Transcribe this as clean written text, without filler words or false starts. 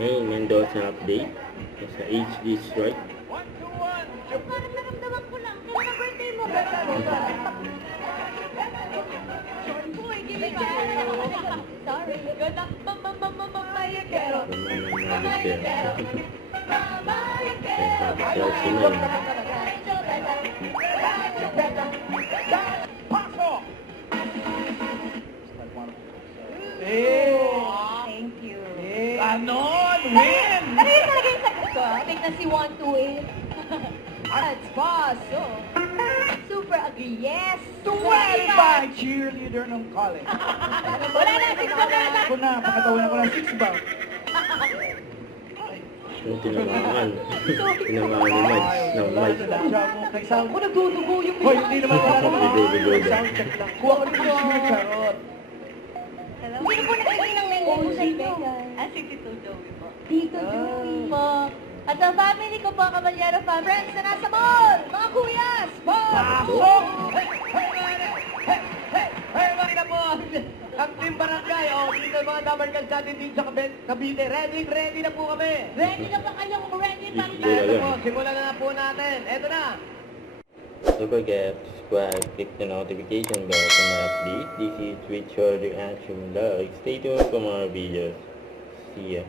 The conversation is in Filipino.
May Mendoza update sa HD Strike. Parang naramdaman ko lang. Kailan ang birthday mo? Boy, gili ka. Sorry. Good luck. Mamayagero. Mamayagero. Thank you. Ganon! Win! Ano yung talaga yung sagot ko? Tignan na si 128. That's paso. Super ugly. Yes! 25 cheerleader ng college. Wala na, 6 ba na? Ako na, pakatawan ako ng 6 ba? Yung tinamaan. Tinamaan ni Miles. Ng Miles. Nagsound Ako nagdudugo yung Hoy, hindi naman ako. Nagdudugo daw. Sound check lang. Kuha ko ng sugar charot. Sino po nakikinig ng lengke mo sa inyo? Si Tito Joey po. Tito Joey po. At ang family ko po, Caballero Fam Friends na nasa mall! Mga kuyas! Pasok! Hey, mga po! Ang team barangay, dito mga dabarkal sa atin dito sa Cavite. Ready na po kami. Ready na ba kayong ready pa rin? Ito po, simulan na po natin. Ito na. Don't forget to subscribe, click the notification bell for more updates. This is Twitch Reaction Vlog. Stay tuned for more videos. See ya.